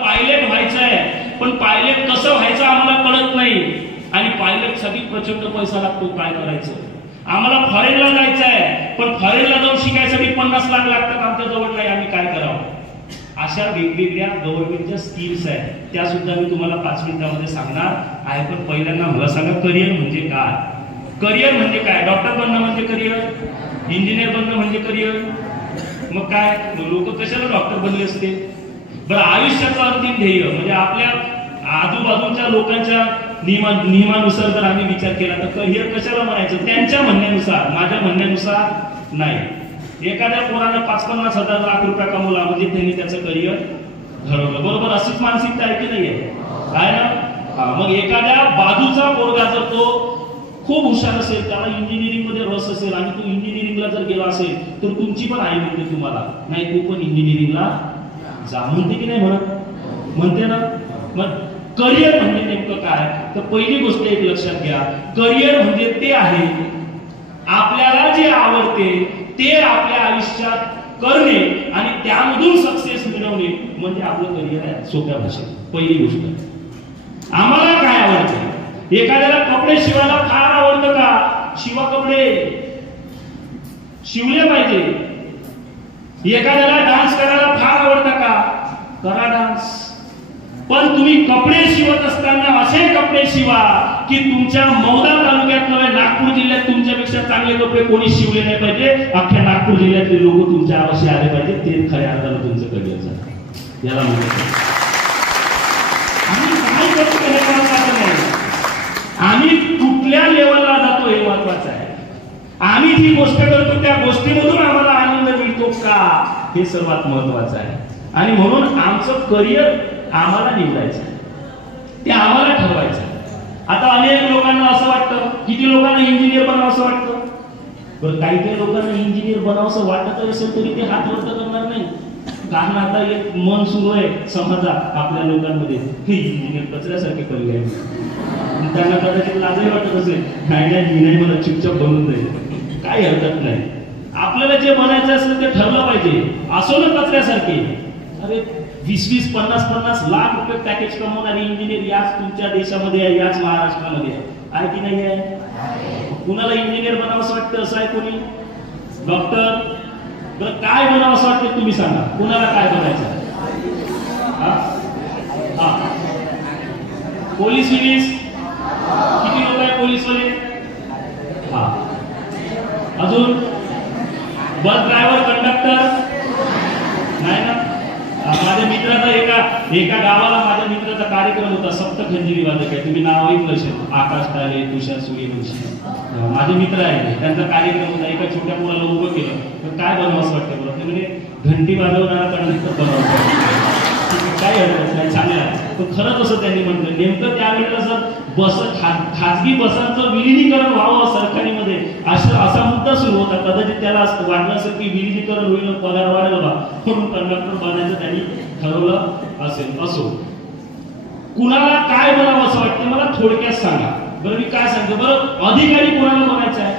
Pilot व्हायचं आहे, पण पायलट कसं व्हायचं आम्हाला कळत नाही. आणि पायलटसाठी प्रचंड पैसा लागतो. काय करायचं? आम्हाला फॉरेनला जायचं आहे, पण फॉरेनला जाऊन शिकायसाठी 50 लाख लागतात आमच्या जवळ नाही. आम्ही काय करावं? अशा वेगवेगळ्या गव्हर्नमेंटच्या स्कीम्स आहेत, त्या सुद्धा मी तुम्हाला 5 मिनिटांमध्ये सांगणार आहे. पण पहिल्यांदा मला सांगा, करिअर म्हणजे काय? करिअर म्हणजे काय? डॉक्टर बनणं म्हणजे करिअर, इंजिनियर बनणं म्हणजे करिअर. मग काय लोक कशाला डॉक्टर बनले असते? बरं, आयुष्याचं अंतिम ध्येय म्हणजे आपल्या आजूबाजूच्या लोकांच्या नियमानुसार जर आम्ही विचार केला तर करिअर कशाला म्हणायचं? त्यांच्या म्हणण्यानुसार, माझ्या म्हणण्यानुसार नाही. एखाद्या पोरानं 50-50 हजार लाख रुपया कमवला म्हणजे त्यांनी त्याचं करिअर घडवलं. बरोबर, अशीच मानसिकता आहे की नाहीये? काय ना? मग एखाद्या बाजूचा पोरगा जर तो खूप हुशार असेल, त्याला इंजिनिअरिंग मध्ये रस असेल आणि तो इंजिनिअरिंगला जर गेला असेल तर तुमची पण आई म्हणते तुम्हाला, नाही तू पण इंजिनिअरिंगला जा. म्हणते की नाही म्हणत? म्हणते ना. मग करिअर म्हणजे नेमकं काय? तर पहिली गोष्ट एक लक्षात घ्या, करिअर म्हणजे ते आहे आपल्याला जे आवडते ते आपल्या आयुष्यात करणे आणि त्यामधून सक्सेस मिळवणे म्हणजे आपलं करिअर आहे. सोप्या भाषेत पहिली गोष्ट, आम्हाला काय आवडते? एखाद्याला कपडे शिवायला फार आवडतं का? शिवा कपडे, शिवले पाहिजे. एखाद्याला डान्स करायला फार आवडतं का? करा डान्स. पण तुम्ही कपडे शिवत असताना असे कपडे शिवा की तुमच्या मौदा तालुक्यात नव्हे, नागपूर जिल्ह्यात तुमच्यापेक्षा चांगले कपडे कोणी शिवले नाही पाहिजे. अख्ख्या नागपूर जिल्ह्यातले लोक तुमच्या आवाशी आले पाहिजे. ते खऱ्या अर्थानं तुमचं करिअर झालं. याला म्हणतात आम्ही काय करतो हे महत्वाचं नाही, आम्ही कुठल्या लेवलला जातो हे महत्वाचं आहे. आम्ही जी गोष्ट करतो त्या गोष्टीमधून आम्हाला आनंद मिळतो का हे सर्वात महत्वाचं आहे. आणि म्हणून आमचं करिअर आम्हाला निवडायचं, ते आम्हाला ठरवायचं. आता अनेक लोकांना असं वाटतं, किती लोकांना इंजिनियर बनावं असं वाटतं. बरं, काही काही लोकांना इंजिनियर बनावं वाटत असेल तरी ते हात वर करणार नाही. कारण आता एक मन सुरू आहे समाजात आपल्या लोकांमध्ये, हे इंजिनियर कचऱ्यासारखे कमी आहे. त्यांना कदाचित लाजही वाटत असेल, नाही नाही मी नाही मला चुपचाप बनवून जाईल. काही हरकत नाही. आपल्याला जे बनायचं असेल ते ठरलं पाहिजे. असो ना कचऱ्यासारखे. अरे 20-20, 50-50 लाख रुपये पॅकेज कमवणारी इंजिनियर याच तुमच्या देशामध्ये आहे, याच महाराष्ट्रामध्ये आहे की नाही आहे? कुणाला इंजिनियर बनावं असं वाटतं? असं आहे कोणी? डॉक्टर. बरं, काय बनावं असं वाटतं तुम्ही सांगा, कुणाला काय बनायचं? पोलीस विलीस, किती लोक आहे पोलीसवाले? हा. अजून बस ड्रायव्हर, कंडक्टर नाही ना. माझ्या मित्राचा एका गावाला माझ्या मित्राचा कार्यक्रम होता, सप्तखंडी वादक आहे, तुम्ही नाव ऐकलं असेल, आकाश ताले, तुषार सूर्यवंशी, माझे मित्र आहे. त्यांचा कार्यक्रम होता. एका छोट्या मुलाला उभं केलं, तर काय बनवं असं वाटतं बरं? ते म्हणजे घंटी वाजवणारा कंडक्टर बनवतो. काय हरकत नाही, चांगलं आहे. पण खरंच असं त्यांनी म्हटलं, नेमकं त्यावेळेला जर खाजगी बसांचं विलिनीकरण व्हावं सरकारीमध्ये असा मुद्दा सुरू होता. कदाचित त्याला असं वाटलं असेल की विलिनीकरण होईल, पगार वाढेल बा, म्हणून कंडक्टर बनायचं त्यांनी ठरवलं असेल. असो, कुणाला काय बनावं असं वाटतं मला थोडक्यात सांगा बरं. मी काय सांगतो बरं, अधिकारी कोणाला बनायचं आहे?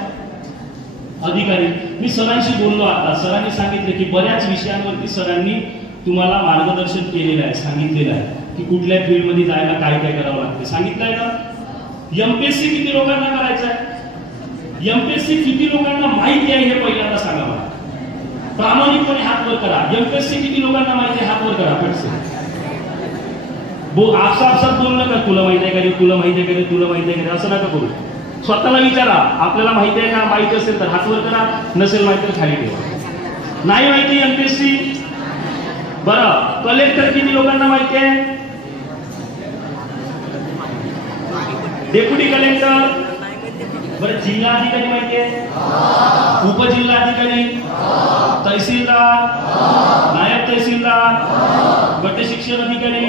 अधिकारी. मी सरांशी बोललो आता, सरांनी सांगितलं की बऱ्याच विषयांवरती सरांनी तुम्हाला मार्गदर्शन केलेलं आहे, सांगितलेलं आहे की कुठल्या फील्डमध्ये जायला काय काय करावं लागते. सांगितलंय ना. एमपीएससी किती लोकांना करायचं आहे? एमपीएससी किती लोकांना माहिती आहे हे पहिल्यांदा सांगा मला. प्रामाणिकपणे हात वर करा. एमपीएससी किती लोकांना माहिती आहे? हात वर करा पटकन. आपसात बोलू नका, तुला माहिती आहे का रे, तुला माहिती आहे का रे, तुला माहिती आहे का रे, असं नका करू. स्वतःला विचारा, आपल्याला माहिती आहे का? माहिती असेल तर हात वर करा, नसेल माहिती तर खाली ठेवा. नाही माहिती एमपीएससी. बरं, कलेक्टर किती लोकांना माहिती आहे? Deputy collector. बरं, जिल्हाधिकारी माहिती आहे? उपजिल्हाधिकारी, तहसीलदार, नायब तहसीलदार, गट शिक्षण अधिकारी,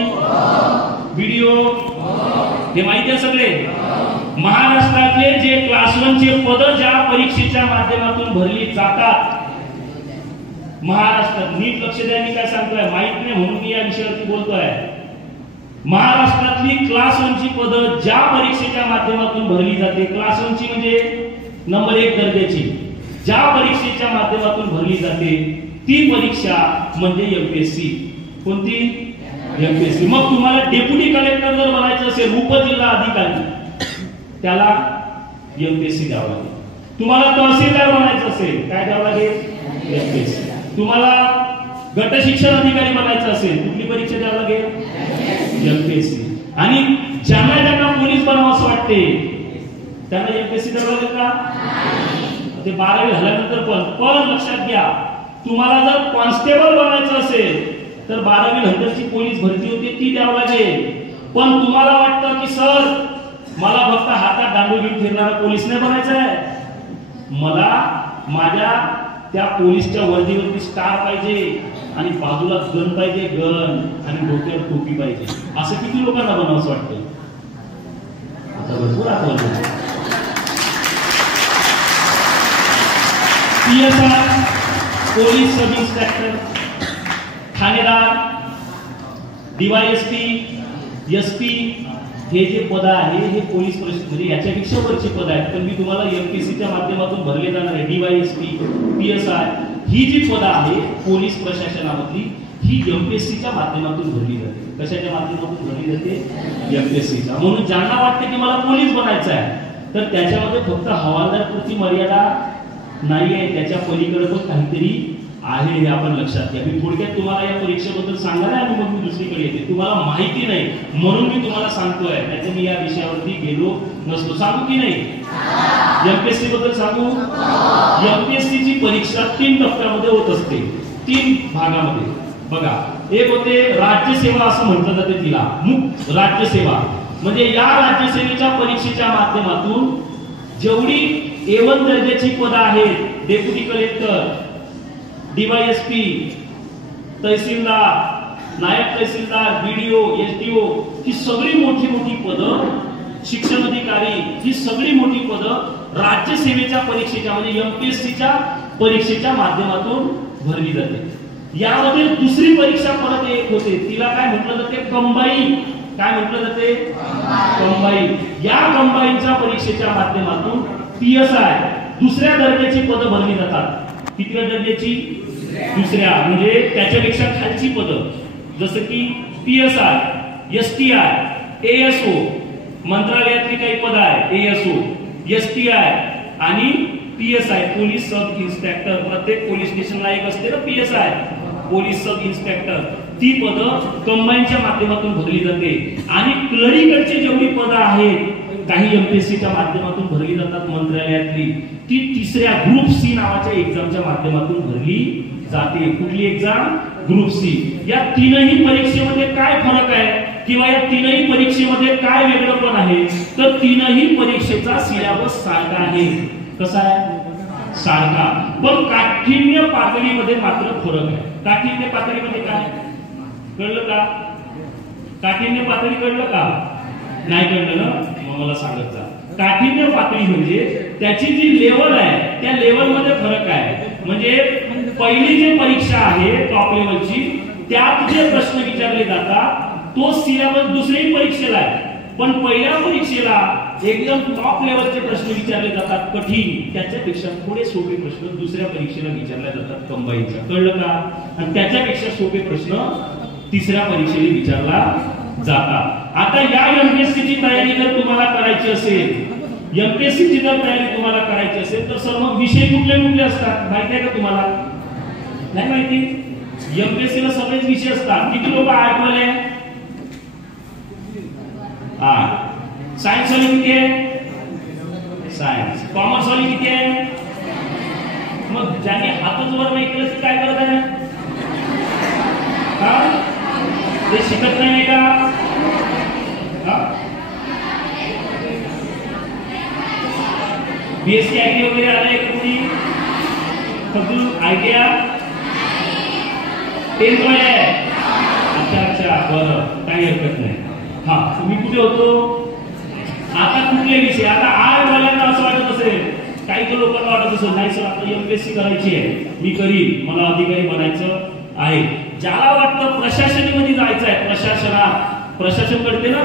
बीडीओ, हे माहिती आहे सगळे. महाराष्ट्रातले जे क्लास 1चे पद ज्या परीक्षेच्या माध्यमातून भरली जातात महाराष्ट्रात, नीट लक्ष द्या मी काय सांगतोय, माहित नाही म्हणून मी या विषयावरती बोलतोय. महाराष्ट्रातली क्लास 1ची पदं ज्या परीक्षेच्या माध्यमातून भरली जाते, क्लास 1ची म्हणजे नंबर 1 दर्जाची, ज्या परीक्षेच्या माध्यमातून भरली जाते ती परीक्षा म्हणजे एमपीएससी. कोणती? एमपीएससी. मग तुम्हाला डेप्युटी कलेक्टर जर बनायचं असेल, उपजिल्हा अधिकारी, त्याला एमपीएससी द्यावं लागेल. तुम्हाला तहसीलदार बनायचं असेल, काय द्यावं लागेल? एमपीएससी. तुम्हाला गट शिक्षण अधिकारी बनायचं असेल, कुठली परीक्षा द्यावं लागेल? एमपीएससी. आणि ज्यांना पोलीस बनावं असं वाटते त्यांना एमपीएससी द्यावं लागेल का? ते 12वी झाल्यानंतर पण लक्षात घ्या, तुम्हाला जर कॉन्स्टेबल बनायचं असेल तर 12वी नंतरची पोलीस भरती होती ती द्यावं लागेल. पण तुम्हाला वाटतं की सर मला फक्त हातात दांडू घेऊन फिरणारा पोलीस नाही बनायचं आहे, मला माझ्या त्या पोलीसच्या वर्दीवरती स्टार पाहिजे आणि बाजूला गन पाहिजे, गन, आणि डोक्यावर टोपी पाहिजे, असं किती लोकांना बनावंसं वाटतं? आता भरपूर आठवलं. PSI, पोलीस सब इन्स्पेक्टर, ठाणेदार, DYSP, SP, हे जे पद आहे हे पोलीस म्हणजे याच्यापेक्षा वरची पद आहेत. पण मी तुम्हाला एमपीएससीच्या माध्यमातून भरले जाणार आहे DYSP, PSI ही जी पद आहे पोलीस प्रशासनामधली, ही एमपीएससीच्या माध्यमातून भरली जाते. कशाच्या माध्यमातून भरली जाते? एमपीएससीच्या. म्हणून ज्यांना वाटते की मला पोलीस बनायचं आहे तर त्याच्यामध्ये फक्त हवालदार पुरती मर्यादा नाही आहे, त्याच्या पलीकडे पण काहीतरी आहे, हे आपण लक्षात घ्या. मी थोडक्यात तुम्हाला या परीक्षेबद्दल सांगायला आणि मग मी दुसरीकडे येते. तुम्हाला माहिती नाही म्हणून मी तुम्हाला सांगतोय, नाहीतर मी या विषयावरती गेलो नसतो. सांगू की नाही? एमपीएससी बद्दल सांगू. एमपीएससी ची परीक्षा 3 टप्प्यामध्ये होत असते, 3 भागामध्ये. बघा, एक होते राज्यसेवा असं म्हटलं जाते तिला. राज्यसेवा म्हणजे या राज्यसेवेच्या परीक्षेच्या माध्यमातून जेवढी A1 दर्जाची पदं आहेत, डेप्युटी कलेक्टर, DYSP, तहसीलदार, नायब तहसीलदार, BDO, SDO, ही सगळी मोठी मोठी पदं, शिक्षण अधिकारी, ही सगळी मोठी पदं राज्यसेवेच्या परीक्षेच्या म्हणजे एमपीएससीच्या परीक्षेच्या माध्यमातून भरली जाते. यामध्ये दुसरी परीक्षा परत एक होते, तिला काय म्हटलं जाते? कंबाईन. काय म्हटलं जाते? कंबाईन. या कंबाईनच्या परीक्षेच्या माध्यमातून PSI दुसऱ्या दर्जाची पदं भरली जातात. कितव्या दर्जाची? दुसऱ्या, म्हणजे त्याच्यापेक्षा खालची पदं, जसं की PSI, STI, ASO, मंत्रालयातली काही पदं आहे, ASO, STI आणि PSI, पोलीस सब इन्स्पेक्टर. प्रत्येक पोलीस स्टेशनला एक असते ना PSI, पोलीस सब इन्स्पेक्टर. ती पदं कंबाईनच्या माध्यमातून भरली जाते. आणि क्लरिकलची जेवढी पदं आहेत काही एमपीएससीच्या माध्यमातून भरली जातात मंत्रालयातली, ती तिसऱ्या ग्रुप C नावाच्या एक्झामच्या माध्यमातून भरली जाते. कुठली एक्झाम? Group C. या तीनही परीक्षेमध्ये काय फरक आहे किंवा या तीनही परीक्षेमध्ये काय वेगळंपण आहे? तर तीनही परीक्षेचा सिलेबस सारखा आहे. कसा आहे? सारखा. पण काठिण्य पातळीमध्ये मात्र फरक आहे. काठिण्य पातळीमध्ये काय कळलं का? काठिण्य पातळी कळलं का? नाही कळलं ना? मग मला सांगत जा. काठिण्य पातळी म्हणजे त्याची जी लेवल आहे त्या लेवल मध्ये फरक आहे. म्हणजे पहिली जी परीक्षा आहे टॉप लेवलची, त्यात जे प्रश्न विचारले जातात तो सिलेबस दुसऱ्या परीक्षेला आहे. पण पहिल्या परीक्षेला एकदम टॉप लेवलचे प्रश्न विचारले जातात कठीण, त्याच्यापेक्षा थोडे सोपे प्रश्न दुसऱ्या परीक्षेला विचारले जातात कंबाईनच्या. कळलं का? आणि त्याच्यापेक्षा सोपे प्रश्न तिसऱ्या परीक्षेला विचारला जातात. आता या एमपीएससीची तयारी जर तुम्हाला करायची असेल, एमपीएससीची जर तयारी तुम्हाला करायची असेल तर सर्व विषय कुठले कुठले असतात माहिती आहे का तुम्हाला? नाही माहिती? एमपीएससीला सगळेच विषय असतात. किती लोक आठवले? सायन्स वाले किती आहे? सायन्स. कॉमर्स वाले किती आहे? मग ज्याने हातच वर नाही केलं ते काय करत आहे? ते शिकत नाही का? बीएससी आयटी वगैरे आलाय कोणी? फक्त आयटीया 10th वाले आहे. अच्छा, बरं, काही हरकत नाही. हा, तुम्ही कुठे होतो? आता कुठले विषय? आता आर्ट वाल्यांना असं वाटत असेल, काही लोकांना वाटत असेल नाही सर आता एमपीएससी करायची आहे, मी करीन, मला अधिकारी बनायचं आहे. ज्याला वाटतं प्रशासनामध्ये जायचं आहे, प्रशासन करते ना,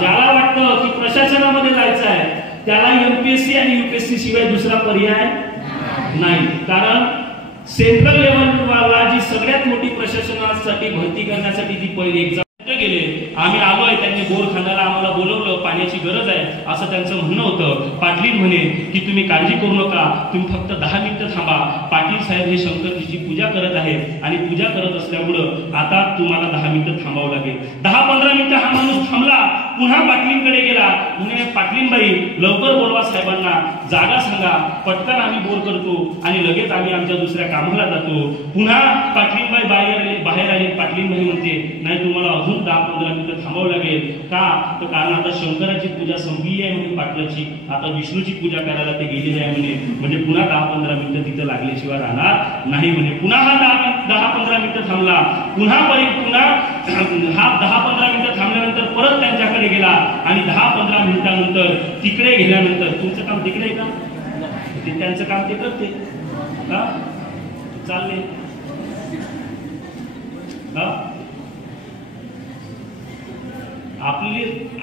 ज्याला वाटतं की प्रशासनामध्ये जायचं आहे त्याला एमपीएससी आणि यूपीएससी शिवाय दुसरा पर्याय नाही. कारण सेंट्रल लेवलला जी सगळ्यात मोठी प्रशासनासाठी भरती करण्यासाठी जी पहिली एक्झाम गेले, आम्ही आलोय, त्यांनी बोरखानाला आम्हाला बोलवलं, पाण्याची गरज आहे असं त्यांचं म्हणणं होतं. पाटील म्हणे की तुम्ही काळजी करू नका, तुम्ही फक्त 10 मिनिटं थांबा. पाटील साहेब हे शंकरजीची पूजा करत आहेत आणि पूजा करत असल्यामुळं आता तुम्हाला 10 मिनिटं थांबावं लागेल. 10-15 मिनिटं हा माणूस थांबला, पुन्हा पाटलींकडे गेला. म्हणे पाटलींबाई लवकर बोलवा साहेबांना, जागा सांगा, पटकन आम्ही बोर करतो आणि लगेच आम्ही आमच्या दुसऱ्या कामाला जातो. पुन्हा पाटलींबाई बाहेर आली. पाटलींबाई म्हणते नाही, तुम्हाला अजून 10-15 मिनिटं थांबावं लागेल. का तर कारण आता शंकराची पूजा संपली आहे म्हणे पाटलाची, आता विष्णूची पूजा करायला ते गेलेले आहे म्हणे. म्हणजे पुन्हा 10-15 मिनिटं तिथं लागल्याशिवाय राहणार नाही म्हणे. पुन्हा हा 10-15 मिनिटं थांबला. पुन्हा हा 10-15 मिनिटं थांबल्यानंतर परत त्यांच्याकडे गेला आणि 10-15 मिनिटानंतर तिकडे गेल्यानंतर, तुमचं काम तिकडे आहे का, ते त्यांचं काम ते करते का, चालले का.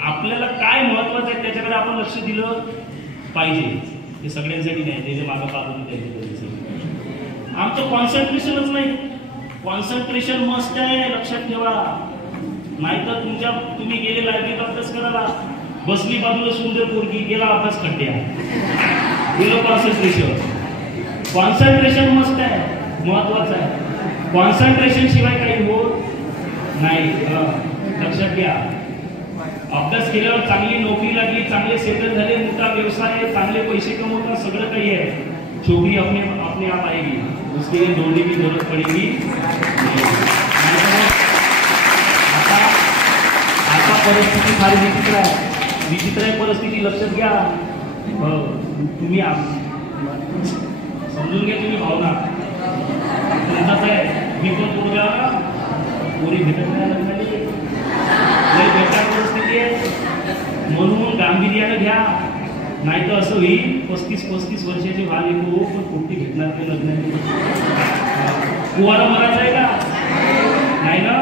आपल्याला काय महत्वाचं आहे त्याच्याकडे आपण लक्ष दिलं पाहिजे. हे सगळ्यांसाठी नाही, त्याच्या मागं पाहून द्यायचं. आमचं कॉन्सन्ट्रेशनच नाही. कॉन्सन्ट्रेशन मस्त आहे, लक्षात ठेवा. नाहीतर तुम्ही गेले लायब्ररीत अभ्यास करायला, बसली बाजूला सुंदर पोरगी, गेला अभ्यास खड्ड्या, गेलो कॉन्सन्ट्रेशन. कॉन्सन्ट्रेशन मस्त आहे, महत्वाचं आहे. कॉन्सन्ट्रेशन शिवाय काही होत नाही, लक्षात घ्या. अभ्यास केल्यावर चांगली नोकरी लागली, चांगले सेटल झाले, मोठा व्यवसाय आहे, चांगले पैसे कमवतात, सगळं काही आहे. छोकरी अपने आप आएगी, उसके लिए दौड़ने की जरूरत पड़ेगी. आता परिस्थिती फार विचित्र आहे परिस्थिती, लक्षात घ्या. तुम्ही समजून घ्या, तुम्ही भावना तुमचाच आहे. मी पण तुमच्या पोरी भेटत नाही, बेकार परिस्थिती आहे, म्हणून गांभीर्यानं घ्या. नाही तर असं होईल 35 वर्षाचे व्हाल येतो पण पोटी घेतणार ते लग्न. कुवारा मरायचं आहे का नाही ना.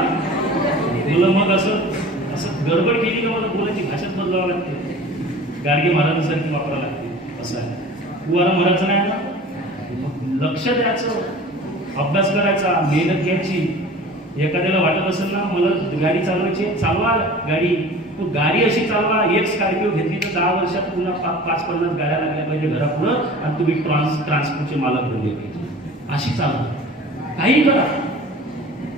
मुलं मग असं गडबड केली का मला बोलायची भाषाच बदलावं लागते, गाडगे महाराजांसारखी वापरावं लागते. असं आहे, कुवारा मरायचं नाही ना. लक्ष द्यायचं, अभ्यास करायचा, मेहनत घ्यायची. एखाद्याला वाटत असेल ना मला गाडी चालवायची, चालवा गाडी, तो गाडी अशी चालवा. एक स्कॉर्पिओ घेतली तर 10 वर्षात पुन्हा 5-50 गाड्या लागल्या पाहिजे घरापुढं आणि तुम्ही ट्रान्सपोर्टचे मालक बनले पाहिजे. अशी चालवा, काही करा,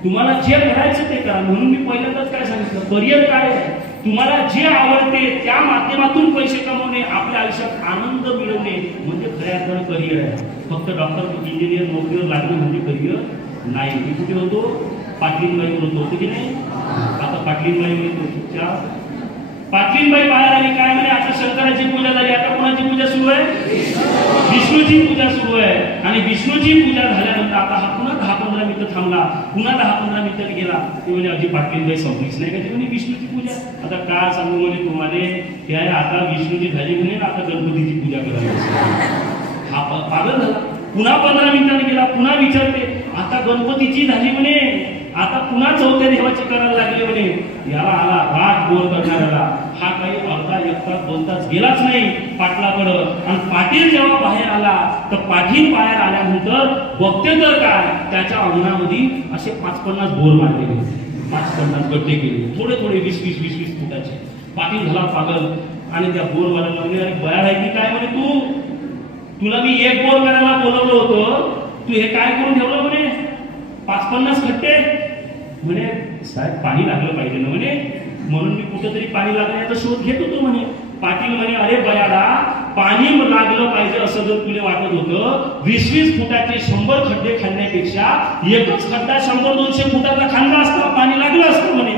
तुम्हाला जे करायचं ते करा. म्हणून मी पहिल्यांदाच काय सांगितलं, करिअर काय आहे, तुम्हाला जे आवडते त्या माध्यमातून पैसे कमवणे, आपल्या आयुष्यात आनंद मिळवणे म्हणजे खऱ्या अर्थानं करिअर आहे. फक्त डॉक्टर इंजिनियर नोकरीवर लागणं म्हणजे करिअर नाही. मी कुठे होतो, पाटलींबाई होतो की नाही. आता पाटलींबाई बाहेर आली, काय म्हणे आता शंकराची पूजा झाली, आता कोणाची पूजा सुरू आहे, विष्णूची पूजा सुरू आहे. आणि विष्णूची पूजा झाल्यानंतर आता हा पुन्हा 10-15 मिनिटं थांबला, पुन्हा 10-15 मिनिटं गेला. ते म्हणजे अजी पाटलींबाई संपलीच नाही का, ते म्हणजे विष्णूची पूजा. आता काय सांगू म्हणे तुम्हाला, ते आहे आता विष्णूची झाली म्हणे, आता गणपतीची पूजा करायची. हा पागल झाला. पुन्हा 15 मिनिटांनी गेला, पुन्हा विचारते, आता गणपतीची झाली म्हणे, आता पुन्हा 4थ्या देवाची करायला लागले म्हणे. याला आला राग बोर करणाऱ्याला. हा काही अर्धा 1 तास 2 तास गेलाच नाही पाटलाकडं. आणि पाटील जेव्हा बाहेर आला तर पाटील बाहेर आल्यानंतर बघते तर काय, त्याच्या अंगणामध्ये असे 5-50 बोर मारले गेले, 5-50 गड्डे केले, थोडे 20 फुटाचे. पाटील झाला पागल आणि त्या बोरवाल्याला म्हणजे अरे बया आहे की काय म्हणे, तुला मी 1 बोर करायला बोलवलं होतं, तू हे काय करून ठेवलं म्हणे, 5-50 खड्डे. म्हणे साहेब पाणी लागलं पाहिजे ना म्हणे, म्हणून मी कुठेतरी पाणी लागण्याचा शोध घेत होतो म्हणे. पाटील म्हणे अरे बयाडा, पाणी लागलं पाहिजे असं जर तुला वाटत होतं, 20 फुटाचे 100 खड्डे खाण्यापेक्षा एकच खड्डा 100-200 फुटाचा खाल्ला असता, पाणी लागलं असतं म्हणे.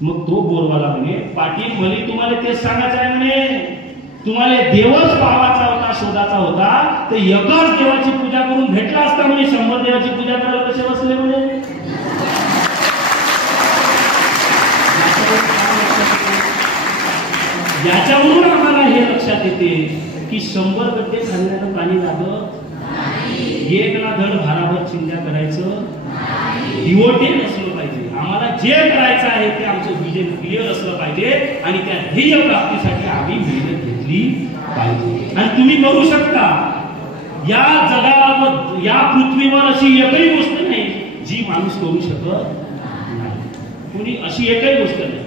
मग तो बोरवाला म्हणे, पाटील म्हणे तुम्हाला तेच सांगायचं आहे म्हणे, तुम्हाला देवच पावाचा होता, शोधाचा होता, तर एकाच देवाची पूजा करून भेटला असता म्हणे. 100 देवाची पूजा करायला कसे बसले म्हणे. याच्यावरून आम्हाला हे लक्षात येते की 100 गड्डे खाल्ल्यानं पाणी लागत, एक ना धड भाराभर चिंध्या करायचं, डिवोटेड असलं पाहिजे. आम्हाला जे करायचं आहे ते आमचं विजन क्लिअर असलं पाहिजे आणि त्या ध्येय प्राप्तीसाठी आम्ही मेहनत घेतली पाहिजे. आणि तुम्ही करू शकता. या जगावर या पृथ्वीवर अशी एकही गोष्ट नाही जी माणूस करू शकत नाही. कोणी अशी एकही गोष्ट नाही.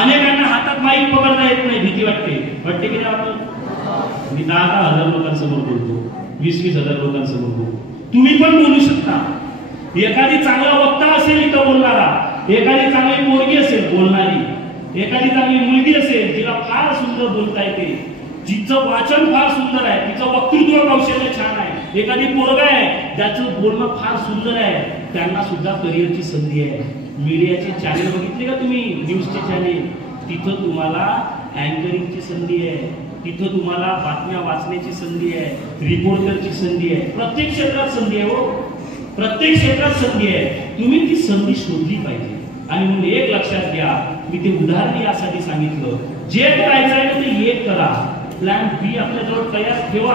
अनेकांना हातात माईक पकडता येत नाही, भीती वाटते की नाही आपण? मी 10,000 लोकांसमोर बोलतो, 20,000 लोकांसमोर बोलतो. तुम्ही पण बोलू शकता. एखादी चांगला वक्ता असेल इथं बोलणारा, एखादी चांगली पोरगी असेल बोलणारी, एखादी चांगली मुलगी असेल जिला फार सुंदर बोलता येते, जिचं वाचन फार सुंदर आहे, तिचं वक्तृत्व कौशल्य छान आहे, एखादी पोरगा आहे ज्याचं बोलणं फार सुंदर आहे, त्यांना सुद्धा करिअरची संधी आहे. मीडियाचे चॅनेल बघितले का तुम्ही? न्यूजचे चॅनेल, तिथं तुम्हाला अँकरिंगची संधी आहे, तिथं तुम्हाला बातम्या वाचण्याची संधी आहे, रिपोर्टरची संधी आहे. प्रत्येक क्षेत्रात संधी आहे हो, प्रत्येक क्षेत्रात संधी आहे. तुम्ही ती संधी शोधली पाहिजे. आणि म्हणून एक लक्षात घ्या, मी ते उदाहरण यासाठी सांगितलं, जे करायचं आहे ते एक करा, प्लॅन बी आपल्याजवळ तयार ठेवा,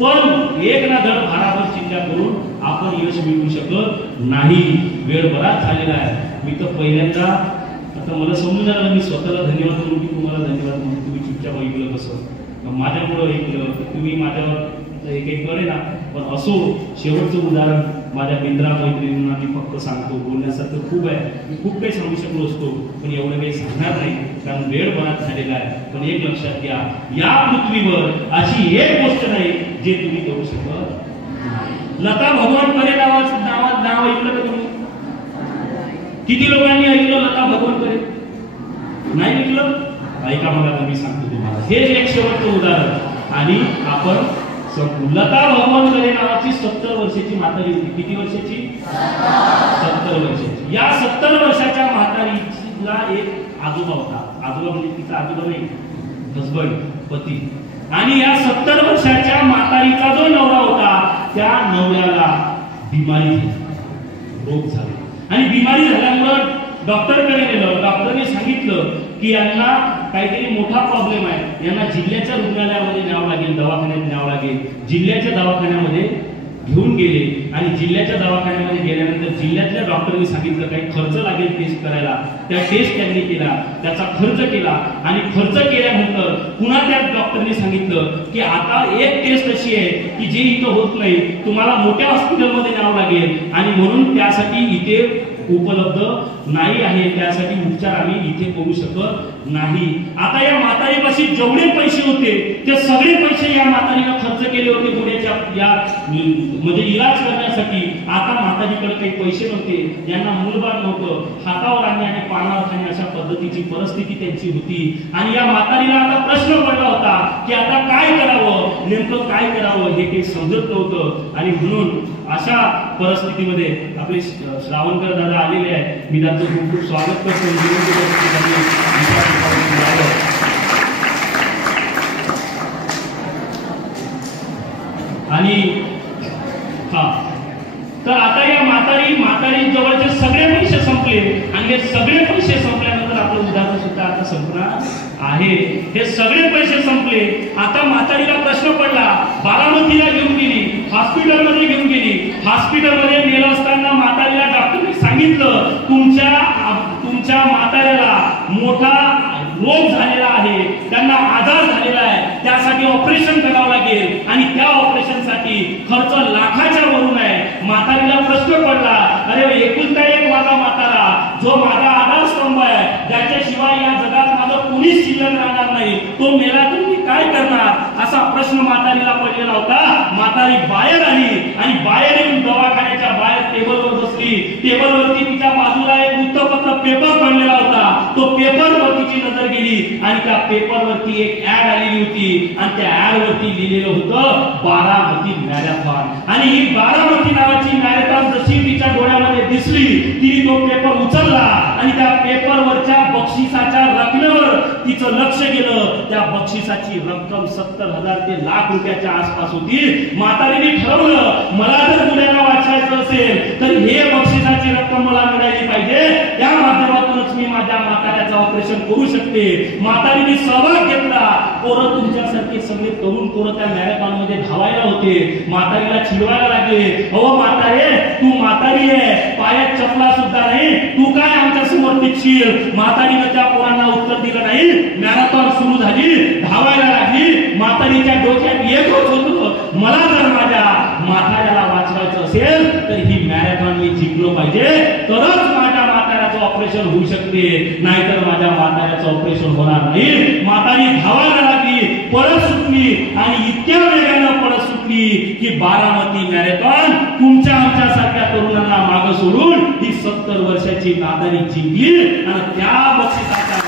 पण एक ना धड भाराभर चिंता करून आपण यश मिळवू शकत नाही. वेळ बराच झालेला आहे. मी तर पहिल्यांदा आता मला समजून आलं, मी स्वतःला धन्यवाद म्हणून की तुम्हाला धन्यवाद म्हणून तुम्ही चुपचाप ऐकलं कसं, माझ्यामुळं ऐकलं, तुम्ही माझ्यावर एक एक करे ना. पण असो, शेवटचं उदाहरण माझ्या मित्रा मैत्रिणींना मी फक्त सांगतो, बोलण्यासारखं खूप आहे, मी खूप काही सांगू शकलो असतो, पण एवढं काही सांगणार नाही कारण वेळ बराच झालेला आहे. पण एक लक्षात घ्या, या पृथ्वीवर अशी एक गोष्ट नाही जे तुम्ही करू शकत. लता भगवानकरे नावाचं नाव ऐकलं का तुम्ही? किती लोकांनी ऐकलं लता भगवानकरे? नाही ऐकलं? ऐका, मला मी सांगतो तुम्हाला, हेच एक शेवटचं उदाहरण आणि आपण संपू. लता भगवानकरे नावाची 70 वर्षाची म्हातारी होती. किती वर्षाची? 70 वर्षाची. या 70 वर्षाच्या म्हातारीला एक आजोबा होता. आजोबा म्हणजे तिचा आजोबा नाही, हसबंड, पती. आणि या 70 वर्षाच्या म्हातारीचा जो नवरा होता, त्या नवऱ्याला बिमारी झाली, रोग झाला. आणि बिमारी झाल्यामुळे डॉक्टरकडे गेलं. डॉक्टरने सांगितलं की यांना काहीतरी मोठा प्रॉब्लेम आहे, यांना जिल्ह्याच्या रुग्णालयामध्ये न्यावं लागेल, दवाखान्यात न्यावं लागेल. जिल्ह्याच्या दवाखान्यामध्ये घेऊन गेले आणि जिल्ह्याच्या दवाखान्यामध्ये गेल्यानंतर जिल्ह्यातल्या डॉक्टरने सांगितलं काही खर्च लागेल टेस्ट करायला. त्या टेस्ट त्यांनी केला, त्याचा खर्च केला आणि खर्च केल्यानंतर पुन्हा त्या डॉक्टरने सांगितलं की आता एक टेस्ट अशी आहे की जे इथं होत नाही, तुम्हाला मोठ्या हॉस्पिटलमध्ये न्यावं लागेल आणि म्हणून त्यासाठी इथे उपलब्ध नाही आहे, त्यासाठी उपचार आम्ही इथे करू शकत नाही. आता या म्हातारीपाशी जेवढे पैसे होते ते सगळे पैसे या म्हातारीला खर्च केले होते पुण्याच्या या म्हणजे इलाज करण्यासाठी. आता म्हातारीकडे काही पैसे नव्हते, यांना मूलबाळ नव्हतं, हातावर आणणे आणि पानावर खाणे अशा पद्धतीची परिस्थिती त्यांची होती. आणि या म्हातारीला आता प्रश्न पडला होता की आता काय करावं, नेमकं काय करावं हे काही समजत नव्हतं. आणि म्हणून अशा परिस्थितीमध्ये आपले श्रावणकर दादा आलेले आहेत, मी त्यांचं खूप खूप स्वागत करतो. आणि तर आता या म्हातारी जवळचे सगळे पैसे संपले आणि हे सगळे पैसे संपल्यानंतर आपलं उदाहरण सुद्धा आता संपणार आहे. हे सगळे पैसे संपले. आता म्हातारीला प्रश्न पडला, बारामतीला घेऊन गेली, हॉस्पिटलमध्ये घेऊन गेली. हॉस्पिटलमध्ये नेलं असताना म्हातारीला डॉक्टरने सांगितलं तुमच्या म्हाताऱ्याला मोठा रोग झालेला आहे, त्यांना आजार झालेला आहे, त्यासाठी ऑपरेशन करावं लागेल आणि त्या ऑपरेशनसाठी खर्च लाखाच्या वरून आहे. म्हातारीला प्रश्न पडला, अरे एकुलता एक माझा म्हातारा, जो माझा आधारस्तंभ आहे, ज्याच्याशिवाय या जगात माझं कोणीच शिल्लक राहणार नाही, तो मेला तर मी काय करणार, असा प्रश्न म्हातारीला पडलेला होता. म्हातारी बाहेर आली आणि बाहेर येऊन दवाखान्याच्या बाहेर टेबलवर बसली. टेबलवरती तिच्या बाजूला एक वृत्तपत्र पेपर पडलेला होता. तो पेपरवर तिची नजर गेली आणि त्या पेपरवरती एक ऍड आलेली होती आणि त्या ऍड वरती लिहिलेलं होतं बारामती मॅरेथॉन. आणि ही बारामती नावाची मॅरेथॉन जशी तिच्या डोळ्यामध्ये दिसली, तिने तो पेपर उचलला आणि त्या पेपरवरच्या बक्षिसाच्या रकमेवर तिचं लक्ष गेलं. त्या बक्षिसाची रक्कम 70,000 ते लाख रुपयाच्या आसपास होती. म्हातारीने ठरवलं, मला जर मुलांना वाचवायचं असेल तर हे बक्षिसाची रक्कम मला मिळाली पाहिजे, त्या माध्यमातूनच मी माझ्या म्हाताऱ्याचा ऑपरेशन करू शकते. म्हातारीने सहभाग घेतला. पोरं तुमच्यासारखे सगळे तरुण पोरं त्या मॅरेथॉन मध्ये धावायला होते. म्हातारीला चिडवायला लागले, अहो म्हातारे तू म्हातारी आहे, पायात चपला सुद्धा नाही, तू काय आमच्या समोर टिकशील. म्हातारीनं त्या पोरांना उत्तर दिलं नाही. मॅरेथॉन सुरू झाली, धावायला लागली. म्हातारीच्या डोक्यात एकच होतं, मला जर माझ्या म्हाताऱ्याला वाचवायचं असेल तर ही मॅरेथॉन मी जिंकलो पाहिजे, तरच माझ्या म्हाताऱ्याचं ऑपरेशन होऊ शकते, नाहीतर माझ्या म्हाताऱ्याचं ऑपरेशन होणार नाही. म्हातारी धावायला लागली, पळत सुटली आणि इतक्या वेगानं पळत सुटली की बारामती मॅरेथॉन तुमच्या आमच्यासारख्या तरुणांना मागं सोडून ही 70 वर्षाची म्हातारी जिंकली. आणि त्या बक्षिसाच्या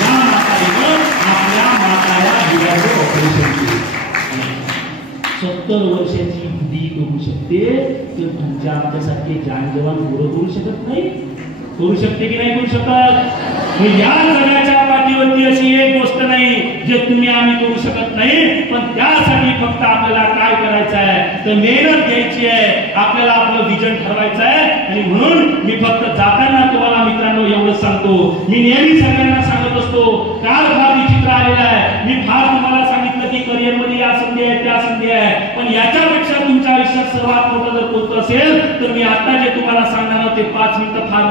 या म्हातारीनं आपल्या म्हाताऱ्या हिऱ्याचं ऑपरेशन केलं. 70 वर्षाची बुद्धी करू शकते तर तुमच्या आमच्यासारखे जान जवान पुरं करू शकत नाही. करू शकते की नाही करू शकत. या जगाच्या पाठीवरती अशी एक गोष्ट नाही जे तुम्ही आम्ही करू शकत नाही. पण त्यासाठी फक्त आपल्याला काय करायचं आहे तर मेहनत घ्यायची आहे. आपल्याला आपलं विजन ठरवायचं आहे. आणि म्हणून मी फक्त जाताना तुम्हाला मित्रांनो एवढंच सांगतो, मी नेहमी सगळ्यांना सांगत असतो, काल फार विचित्र आलेला आहे. मी फार तुम्हाला सांगितलं की करिअर मध्ये या संधी आहे त्या संधी आहे, पण याच्यापेक्षा तुमच्या आयुष्यात सर्वात मोठं जर कोणतं असेल तर मी आता जे तुम्हाला सांगणार ते 5 मिनिटं फार